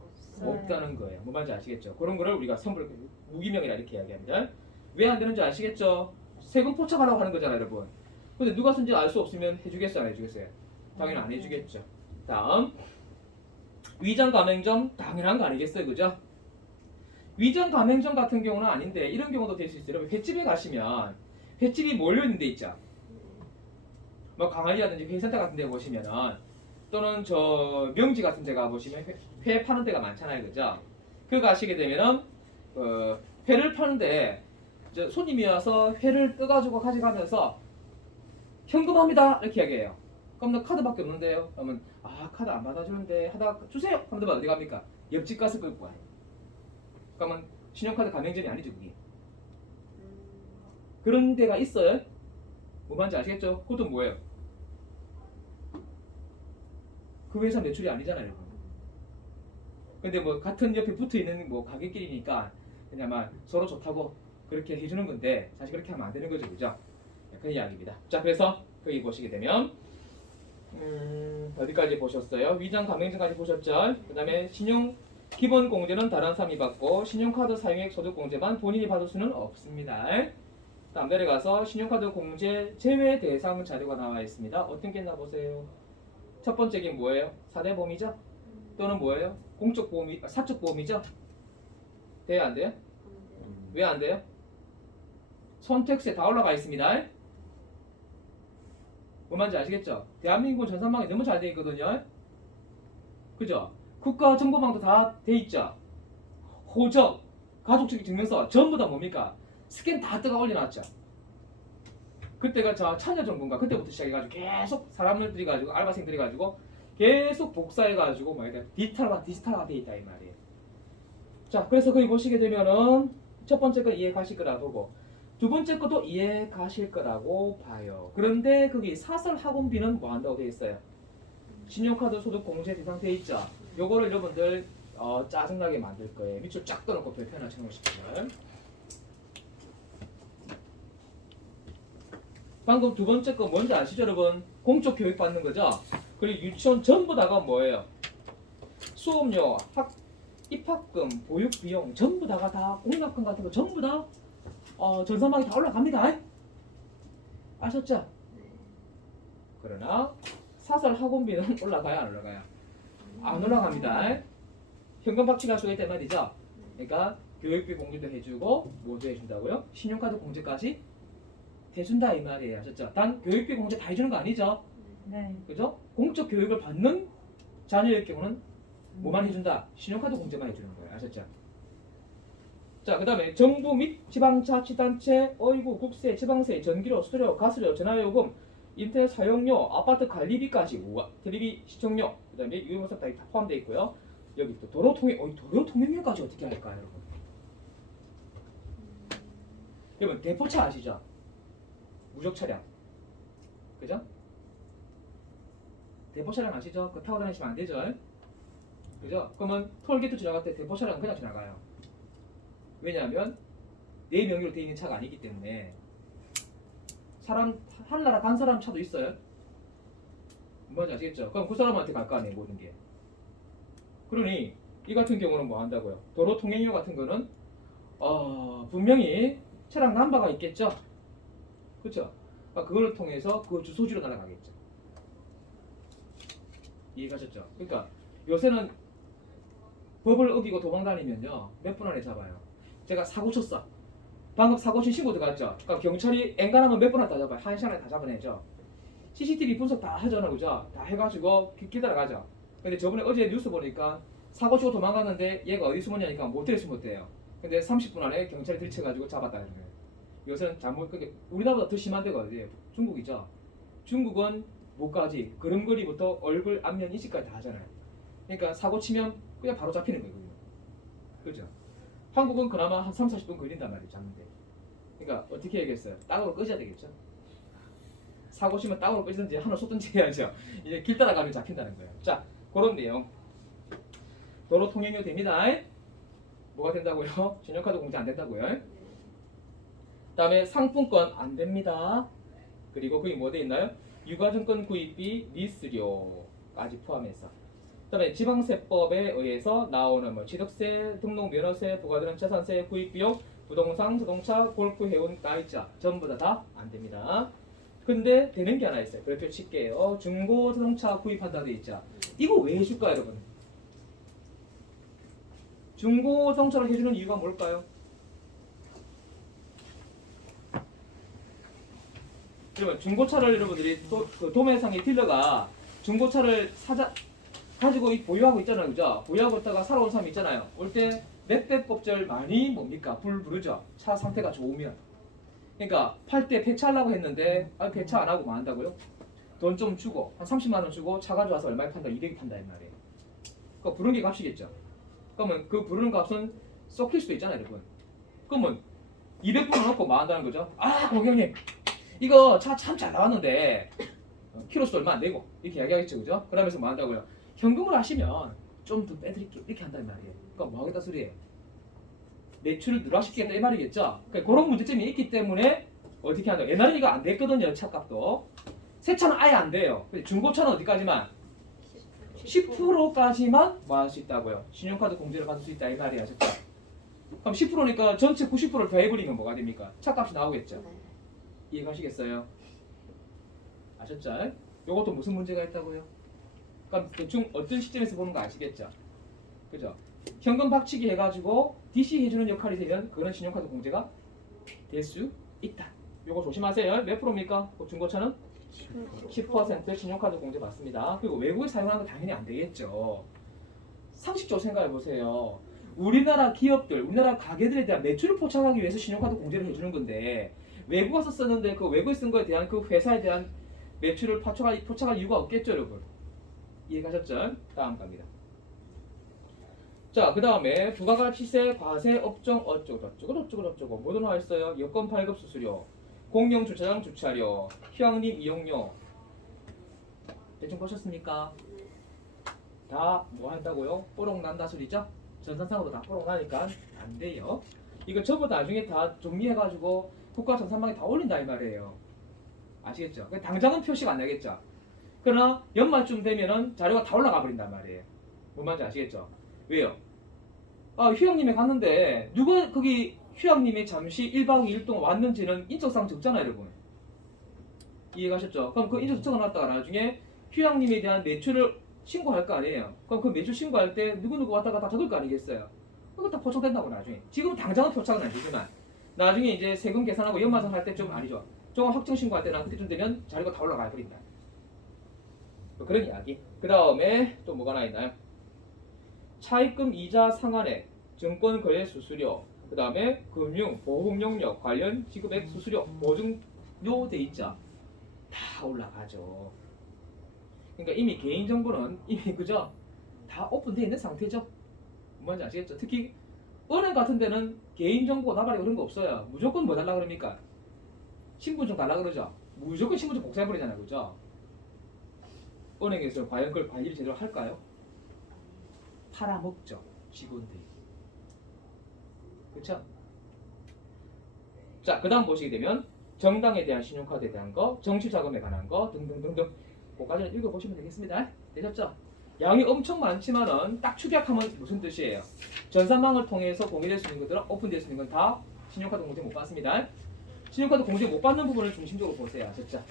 없어요. 없다는 거예요. 뭐 말인지 아시겠죠? 그런 거를 우리가 선불 무기명이라 이렇게 이야기합니다. 왜 안 되는지 아시겠죠? 세금 포착하라고 하는 거잖아요, 여러분. 근데 누가 쓴지 알 수 없으면 해주겠어요, 안 해주겠어요? 당연히 안 해주겠죠. 다음 위장 가맹점 당연한 거 아니겠어요, 그죠? 위장 가맹점 같은 경우는 아닌데 이런 경우도 될 수 있어요. 여러분 횟집에 가시면 횟집이 몰려 있는 데 있죠. 뭐 강화리라든지 회센터 같은 데 보시면은 또는 저 명지 같은 데 가보시면 회 파는 데가 많잖아요, 그죠? 그 가시게 되면은 회를 파는데 저 손님이 와서 회를 떠가지고 가져가면서 현금합니다 이렇게 얘기해요. 그럼 나 카드밖에 없는데요. 그러면 아 카드 안 받아주는데 하다 주세요. 하면 어디 갑니까? 옆집 가서 끌고 와요. 그러면 신용카드 가맹점이 아니죠, 그게. 그런 데가 있어요. 뭐 말인지 아시겠죠? 그것도 뭐예요? 그 회사 매출이 아니잖아요, 여러분. 근데 뭐 같은 옆에 붙어 있는 뭐 가게끼리니까 그냥 막 서로 좋다고 그렇게 해주는 건데 사실 그렇게 하면 안 되는 거죠, 그죠? 그 이야기입니다. 자, 그래서 거기 보시게 되면 어디까지 보셨어요? 위장 가맹점까지 보셨죠? 그 다음에 신용 기본 공제는 다른 사람이 받고 신용카드 사용액 소득 공제만 본인이 받을 수는 없습니다. 다음 내려가서 신용카드 공제 제외 대상 자료가 나와 있습니다. 어떤 게 있나 보세요. 첫 번째 게 뭐예요? 사대보험이죠? 또는 뭐예요? 공적 보험이 사적 보험이죠? 돼요, 안 돼요? 왜 안 돼요? 선택세 다 올라가 있습니다. 뭔 말인지 아시겠죠? 대한민국은 전산망이 너무 잘 돼 있거든요. 그죠? 국가 정보망도 다 돼 있죠. 호적, 가족적인 증명서 전부 다 뭡니까? 스캔 다 뜨가 올려놨죠. 그때가 저 참여정부인가 그때부터 시작해가지고 계속 사람들이 가지고 알바생들이 가지고 계속 복사해가지고 뭐 이렇게 디지털화 돼 있다 이 말이에요. 자, 그래서 거기 보시게 되면은 첫 번째 거 이해 가실 거라 보고 두 번째 것도 이해 가실 거라고 봐요. 그런데 거기 사설 학원비는 뭐 한다고 돼 있어요? 신용카드 소득 공제 대상 돼 있죠. 요거를 여러분들 짜증나게 만들 거예요. 밑줄 쫙 떠놓고 별표 하나 쳐놓으시면. 방금 두 번째 거 뭔지 아시죠, 여러분? 공적 교육 받는 거죠. 그리고 유치원 전부 다가 뭐예요? 수업료, 입학금, 보육 비용 전부 다가 다 공약금 같은 거 전부 다 전산망이 다 올라갑니다. 아셨죠? 그러나 사설 학원비는 올라가요, 안 올라가요? 안 올라갑니다. 현금 박치가 수가 있단 말이죠. 그러니까 교육비 공제도 해주고 뭐도 해준다고요? 신용카드 공제까지 해준다 이 말이에요. 아셨죠? 단 교육비 공제 다 해주는 거 아니죠? 네. 그죠? 공적 교육을 받는 자녀일 경우는 뭐만 해준다? 신용카드 공제만 해주는 거예요. 아셨죠? 자, 그 다음에 정부 및 지방자치단체, 어이구, 국세, 지방세, 전기료, 수수료, 가스료, 전화요금, 인터넷 사용료, 아파트 관리비까지, 텔레비 시청료, 그 다음에 유흥업소 다 포함되어 있고요. 여기 또 도로통행료까지 어떻게 할까요, 여러분? 여러분 대포차 아시죠? 무적 차량, 그죠? 대포 차량 아시죠? 그거 타고 다니시면 안 되죠? 그죠? 그러면 톨게이트 지나갈 때 대포 차량은 그냥 지나가요. 왜냐하면 내 명의로 되어 있는 차가 아니기 때문에. 사람 한 나라 간 사람 차도 있어요. 뭔지 아시겠죠? 그럼 그 사람한테 갈 거 아니에요, 모든 게. 그러니 이 같은 경우는 뭐 한다고요? 도로 통행료 같은 거는 분명히 차량 넘버가 있겠죠. 그렇죠? 그러니까 그걸 통해서 그 주소지로 날아가겠죠. 이해가셨죠? 그러니까 요새는 법을 어기고 도망다니면요 몇 분 안에 잡아요. 제가 사고 쳤어. 방금 사고 친 신고 들어갔죠. 그러니까 경찰이 앵간하면 몇 분 안에 다 잡아요. 1시간 안에 다 잡아내죠. CCTV 분석 다 하잖아, 그죠? 다 해가지고 기다려가죠. 근데 저번에 어제 뉴스 보니까 사고 치고 도망갔는데 얘가 어디 숨었냐니까 모텔에 숨었대요. 근데 30분 안에 경찰이 들쳐가지고 잡았다는 거예요. 이것은 잘못, 그게 우리나라보다 더 심한 데가 어디예요? 중국이죠. 중국은 목까지 걸음걸이부터 얼굴, 안면, 인식까지 다 하잖아요. 그러니까 사고 치면 그냥 바로 잡히는 거예요. 그죠? 한국은 그나마 한 3, 40분 걸린단 말이에요. 잡는데. 그러니까 어떻게 해야겠어요? 땅으로 끄져야 되겠죠? 사고 치면 땅으로 끄지든지 하나 쏟든지 해야죠. 이제 길 따라가면 잡힌다는 거예요. 자, 그런 내용. 도로 통행료 됩니다. 뭐가 된다고요? 신용카드 공제 안 된다고요? 다음에 상품권 안 됩니다. 그리고 그게 뭐 돼 있나요? 유가증권 구입비, 리스료까지 포함해서. 그다음에 지방세법에 의해서 나오는 뭐 취득세, 등록 면허세, 부과되는 재산세, 구입비용, 부동산, 자동차, 골프, 해운, 나이자 전부 다 안 됩니다. 근데 되는 게 하나 있어요. 별표 칠게요. 중고 자동차 구입한다 돼 있죠. 이거 왜 해줄까 여러분? 중고 자동차를 해주는 이유가 뭘까요? 그러면 중고차를 여러분들이 그 도매상의 딜러가 중고차를 가지고 보유하고 있잖아요, 그죠? 보유하고 있다가 사러 온 사람 있잖아요. 올 때 몇백법절 많이 뭡니까? 부르죠. 차 상태가 좋으면. 그러니까 팔 때 폐차하려고 했는데 폐차 안 하고 뭐 한다고요? 돈 좀 주고 한 30만 원 주고 차 가져와서 얼마에 판다? 200이 판다 이 말이에요. 그러니까 부르는 게 값이겠죠. 그러면 그 부르는 값은 썩힐 수도 있잖아요, 여러분. 그러면 200불 넣고 뭐 한다는 거죠? 아, 고객님. 이거 차 참 잘 나왔는데 키로수 얼마 안 되고 이렇게 이야기하겠죠, 그죠? 그러면서 뭐 한다고요? 현금으로 하시면 좀 더 빼드릴게요 이렇게 한단 말이에요. 그러니까 뭐 하겠다 소리예요? 매출을 늘어시키겠다 이 말이겠죠? 그러니까 그런 문제점이 있기 때문에 어떻게 한다? 옛날에 이거 안 됐거든요, 차값도. 새 차는 아예 안 돼요. 중고차는 어디까지만? 10%까지만 뭐 할 수 있다고요? 신용카드 공제를 받을 수 있다 이 말이야, 진짜. 그럼 10%니까 전체 90%를 더 해버리면 뭐가 됩니까? 차값이 나오겠죠. 이해가시겠어요? 아셨죠? 요것도 무슨 문제가 있다고요? 그럼 대충 어떤 시점에서 보는 거 아시겠죠? 그죠? 현금 박치기 해가지고 DC 해주는 역할이 되면 그런 신용카드 공제가 될 수 있다. 요거 조심하세요. 몇 프로입니까? 중고차는? 10% 신용카드 공제 받습니다. 그리고 외국에 사용하는 거 당연히 안 되겠죠. 상식적으로 생각해 보세요. 우리나라 기업들, 우리나라 가게들에 대한 매출을 포착하기 위해서 신용카드 공제를 해주는 건데 외국 가서 쓰는데 그 외국에 쓴 거에 대한 그 회사에 대한 매출을 포착할 이유가 없겠죠, 여러분. 이해가셨죠? 다음 갑니다. 자, 그 다음에 부가가치세, 과세, 업종 어쩌고 뭐도 나와 있어요. 여권 발급 수수료, 공영 주차장 주차료, 휴양림 이용료. 대충 보셨습니까? 다 뭐 한다고요? 뽀록 난다 소리죠? 전산상으로 다 뽀록 나니까 안 돼요. 이거 전부 나중에 다 정리해가지고 국가 전산망에 다 올린다 이 말이에요. 아시겠죠? 당장은 표시가 안 나겠죠? 그러나 연말쯤 되면은 자료가 다 올라가 버린단 말이에요. 뭔 말인지 아시겠죠? 왜요? 휴양림에 갔는데 누가 거기 휴양림에 잠시 1박 2일 동안 왔는지는 인적사항 적잖아요, 여러분. 이해가셨죠? 그럼 그 인적 적어놨다가 나중에 휴양림에 대한 매출을 신고할 거 아니에요. 그럼 그 매출 신고할 때 누구누구 왔다가 다 적을 거 아니겠어요? 그거 다 포착된다고 나중에. 지금 당장은 포착은 안 되지만 나중에 이제 세금 계산하고 연말상 할 때 좀 아니죠. 조금 확정 신고할 때나 그때쯤 되면 자료가 다 올라가 버린다. 뭐 그런 이야기. 그 다음에 또 뭐가 나 있나요? 차입금 이자 상환액, 증권 거래 수수료, 그 다음에 금융 보험용료 관련 지급액 수수료, 보증료 돼 있죠. 다 올라가죠. 그러니까 이미 개인정보는 이미 그죠? 다 오픈되어 있는 상태죠. 뭔지 아시겠죠? 특히 은행 같은 데는 개인정보 나발이 그런 거 없어요. 무조건 뭐 달라 그럽니까? 신분증 달라 그러죠. 무조건 신분증 복사해버리잖아요, 그죠? 은행에서 과연 그걸 관리를 제대로 할까요? 팔아먹죠, 직원들이. 그렇죠? 자, 그 다음 보시게 되면 정당에 대한 신용카드에 대한 거, 정치자금에 관한 거 등등등등. 그거까지는 읽어보시면 되겠습니다. 되셨죠? 양이 엄청 많지만은 딱 축약하면 무슨 뜻이에요? 전산망을 통해서 공유될 수 있는 것들은 오픈될 수 있는 건 다 신용카드 공제 못 받습니다. 신용카드 공제 못 받는 부분을 중심적으로 보세요. 아셨죠?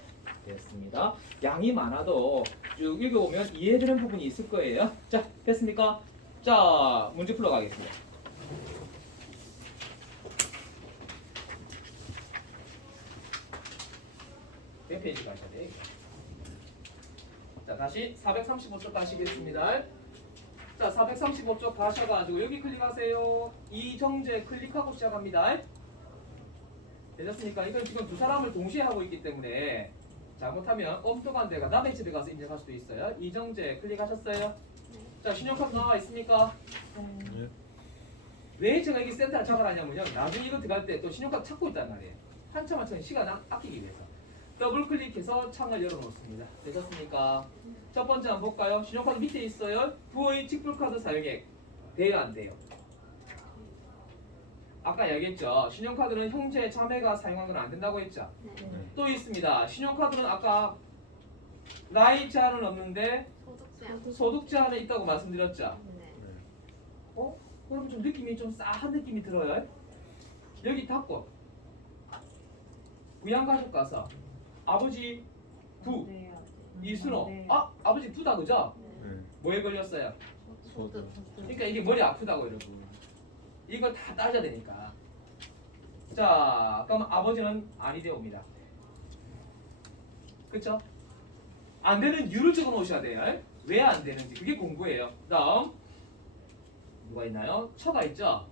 됐습니다. 양이 많아도 쭉 읽어보면 이해되는 부분이 있을 거예요. 자, 됐습니까? 자, 문제 풀러 가겠습니다. 몇 페이지 가셔야 돼? 자, 다시 435쪽 가시겠습니다. 자, 435쪽 가셔가지고 여기 클릭하세요. 이정재 클릭하고 시작합니다. 되셨습니까? 이건 지금 두 사람을 동시에 하고 있기 때문에 잘못하면 엉뚱한 데가 남의 집에 가서 인증할 수도 있어요. 이정재 클릭하셨어요? 자, 신용카드 나와 있습니까? 네. 왜 제가 이게 센터를 잡아라냐면요. 나중에 이거 들어갈 때 또 신용카드 찾고 있단 말이에요. 한참 시간 아끼기 위해서. 더블 클릭해서 창을 열어놓습니다. 되셨습니까? 첫 번째 한번 볼까요? 신용카드 밑에 있어요. 부의 직불카드 사용액 돼요, 안 돼요? 아까 얘기했죠. 신용카드는 형제 자매가 사용한 건 안 된다고 했죠. 네. 또 있습니다. 신용카드는 아까 나이 제한은 없는데 소득 제한은 있다고 말씀드렸죠. 어? 그럼 좀 느낌이 좀 싸한 느낌이 들어요. 여기 닫고 부양가족 가서 아버지 부 이순호 아버지 부다 그죠? 네. 뭐에 걸렸어요? 소득. 그러니까 이게 머리 아프다고 여러분. 이거 다 따져야 되니까. 자, 그럼 아버지는 아니 되어 옵니다. 그쵸? 안 되는 이유를 적어 놓으셔야 돼요. 왜 안 되는지 그게 공부예요. 다음 누가 있나요? 처가 있죠?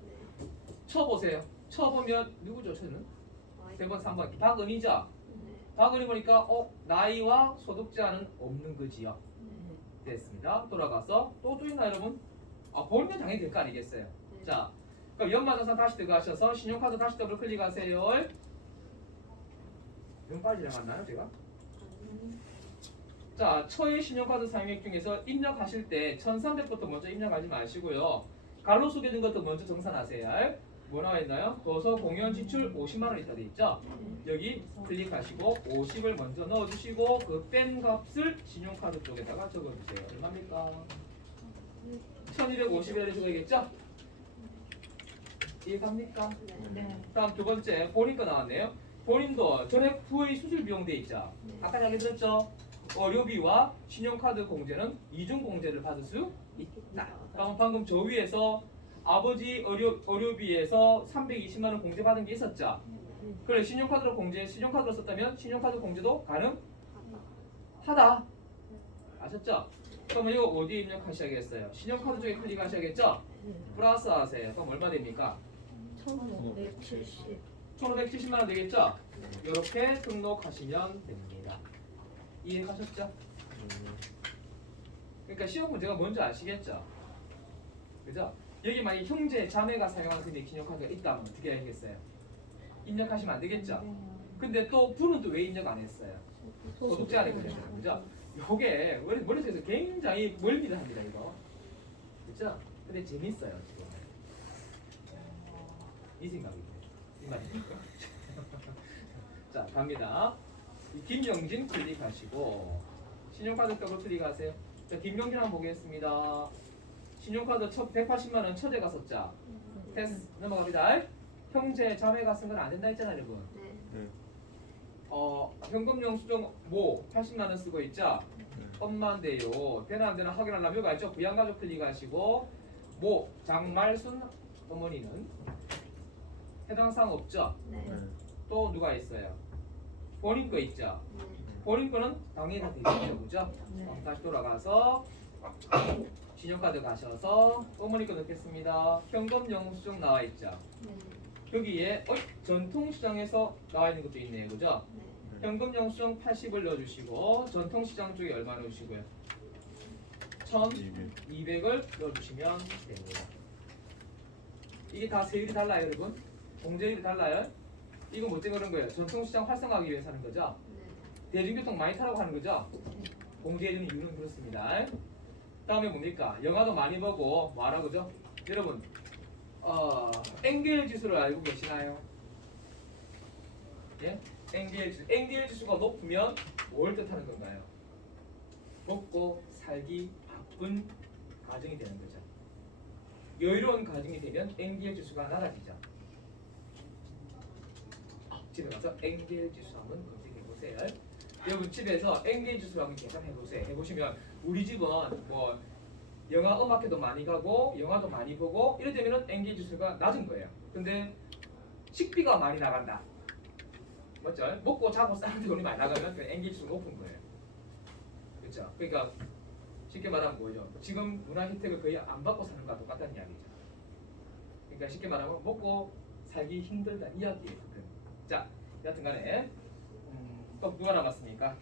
처 보세요. 처 보면 누구죠? 처는? 세 번, 3번 박은이죠? 박은이 보니까 나이와 소득 제한은 없는 거지요. 됐습니다. 돌아가서 또 있나 여러분? 보면 당연히 될 거 아니겠어요? 자, 그럼 연말정산 다시 들어가셔서 신용카드 다시 더블 클릭하세요. 몇 가지 나갔나요 제가? 자, 처의 신용카드 사용액 중에서 입력하실 때 1,300부터 먼저 입력하지 마시고요. 갈로 소개된 것도 먼저 정산하세요. 뭐 나와 있나요? 도서 공연 지출 50만 원 있다 돼 있죠? 여기 클릭하시고 50을 먼저 넣어주시고 그 뺀 값을 신용카드 쪽에다가 적어주세요. 얼마입니까? 1250을 적어야겠죠? 이해갑니까? 다음 두 번째 본인 거 나왔네요. 본인도 전액 후의 수술 비용 돼 있죠? 아까 얘기 들었죠? 의료비와 신용카드 공제는 이중 공제를 받을 수 있다. 그럼 방금 저 위에서 아버지 의료비에서 320만 원 공제 받은 게 있었죠? 그래 신용카드로 썼다면 신용카드 공제도 가능하다. 아셨죠? 그러면 이거 어디에 입력하셔야겠어요? 신용카드 쪽에 클릭하셔야겠죠? 플러스 하세요. 그럼 얼마 됩니까? 1570만 원 되겠죠? 이렇게 등록하시면 됩니다. 이해하셨죠? 그러니까 시험 문제가 뭔지 아시겠죠? 그죠? 여기 만약 형제, 자매가 사용하는 근데 신용카드가 있다면 어떻게 해야겠어요? 입력하시면 안 되겠죠? 근데 또 부는 또 왜 입력 안 했어요? 소득 제한이 걸렸잖아요. 그죠? 요게 머릿속에서 굉장히 멀미를 합니다. 이거. 그죠? 근데 재밌어요. 지금. 이 생각이에요. 이 말입니까? 자, 갑니다. 김영진 클릭하시고 신용카드 값을 클릭하세요. 자, 김영진 한번 보겠습니다. 신용카드 180만 원 처제가 썼자. 테스트 넘어갑니다. 형제 자매가 쓴 건 안 된다 했잖아요, 여러분. 네. 현금 영수증 뭐 80만 원 쓰고 있죠. 엄마인데요. 되나 안 되나 확인하려면 여기 있죠. 부양가족 클릭하시고 뭐 장말순 어머니는 해당 사항 없죠. 또 누가 있어요? 본인 거 있죠. 본인 거는 당연히 되겠죠, 그죠? 다시 돌아가서 신용카드 가셔서 어머니 거 넣겠습니다. 현금 영수증 나와 있죠. 여기에 전통시장에서 나와 있는 것도 있네요, 그죠? 현금 영수증 80을 넣어주시고 전통시장 쪽에 얼마 넣으시고요? 1200을 넣어주시면 됩니다. 이게 다 세율이 달라요, 여러분. 공제율이 달라요. 이거 뭐 때문에 그런 거예요? 전통시장 활성화하기 위해서 하는 거죠? 대중교통 많이 타라고 하는 거죠? 공제해주는 이유는 그렇습니다. 다음에 뭡니까? 영화도 많이 보고 뭐하라고 그죠? 여러분 엥겔 지수를 알고 계시나요? 예? 엥겔 지수가 높으면 뭘 뜻하는 건가요? 먹고 살기 바쁜 가정이 되는 거죠. 여유로운 가정이 되면 엥겔 지수가 낮아지죠. 집에 가서 엥겔 지수 한번 검색해 보세요. 여러분 집에서 엥겔 지수를 한번 계산해 보세요. 해보시면 우리 집은 뭐 영화 음악회도 많이 가고 영화도 많이 보고 이래 되면은 엔게이지 수가 낮은 거예요. 근데 식비가 많이 나간다. 맞죠? 먹고 자고 싸는데 돈이 많이 나가면 그 엔게이지 수가 높은 거예요. 그렇죠? 그러니까 쉽게 말하면 뭐죠? 지금 문화 혜택을 거의 안 받고 사는 거랑 똑같다는 이야기죠. 그러니까 쉽게 말하면 먹고 살기 힘들다는 이야기예요. 자, 여하튼간에 또 누가 남았습니까?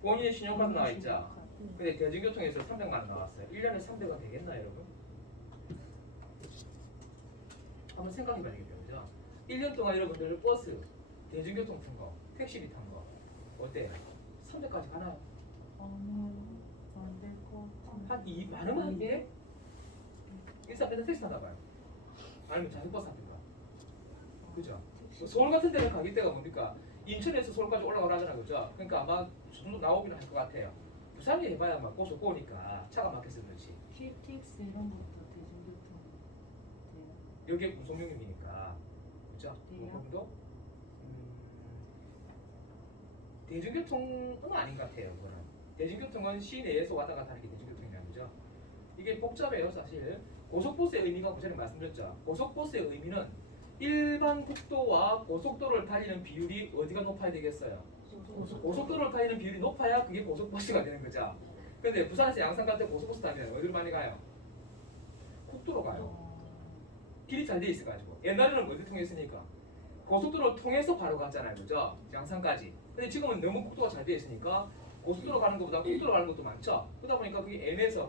본인의 신용카드 나와 있죠. 근데 대중교통에서 300만 원 나왔어요. 1년에 300원 되겠나 여러분? 한번 생각해 봐야 되겠죠. 그죠? 1년 동안 여러분들 버스, 대중교통 탄 거, 택시비 탄 거 어때요? 300까지 가나요? 안될 것 같은데. 한 2만 원만 이게? 일산 맨날 택시 타나 봐요. 아니면 자전버스 타든가. 그죠? 서울 같은 데는 가격대가 뭡니까? 인천에서 서울까지 올라가라 하잖아. 그죠? 그러니까 아마 저 정도 나오긴 할 것 같아요. 부산이 해봐야 막 고속고니까 차가 막혀서 그렇지. KTX 이런 것도 대중교통 돼요? 여기에 무송용역이니까. 그죠? 돼요? 정도? 대중교통은 아닌 것 같아요. 그거는. 대중교통은 시내에서 왔다 갔다 하는 게 대중교통이라는 거죠. 이게 복잡해요. 사실. 고속버스의 의미가 그 전에 말씀드렸죠. 고속버스의 의미는 일반 국도와 고속도로를 달리는 비율이 어디가 높아야 되겠어요? 고속도로를 달리는 비율이 높아야 그게 고속버스가 되는 거죠. 근데 부산에서 양산 갈 때 고속버스 타면 어디로 많이 가요? 국도로 가요. 길이 잘 돼 있어가지고. 옛날에는 어디 통했으니까? 고속도로를 통해서 바로 갔잖아요. 그죠? 양산까지. 근데 지금은 너무 국도가 잘 돼 있으니까 고속도로 가는 것보다 국도로 가는 것도 많죠. 그러다 보니까 그게 애매해서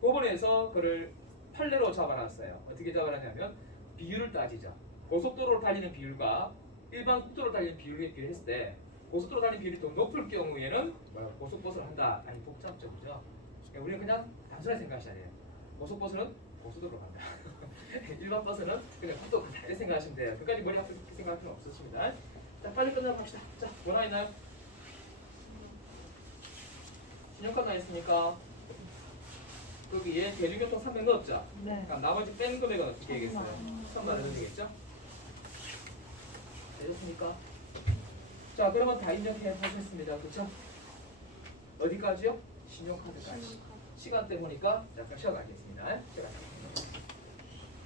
법원에서 그를 판례로 잡아놨어요. 어떻게 잡아놨냐면 비율을 따지자. 고속도로를 달리는 비율과 일반 국도로 달리는 비율을 비교했을 때 고속도로 달리는 비율이 더 높을 경우에는 고속버스를 한다. 아니 복잡죠, 그죠? 그러니까 우리는 그냥 단순하게 생각하셔야 돼요. 고속버스는 고속도로로 간다. 일반 버스는 그냥 국도로 간다. 이렇게 생각하시면 돼요. 끝까지 머리 아프게 생각할 필요는 없었습니다. 자, 빨리 끝나봅시다. 자, 뭐나 있나요? 신용카드 나 있으니까 거기에 대중교통 300 넣었죠? 네. 그럼 나머지 뺀 금액은 어떻게 되겠어요? 1000만 원 되겠죠? 되셨습니까? 자, 그러면 다 인정해 보셨습니다. 그쵸? 어디까지요? 신용카드까지. 시간 때 보니까 약간 쉬어가겠습니다. 제가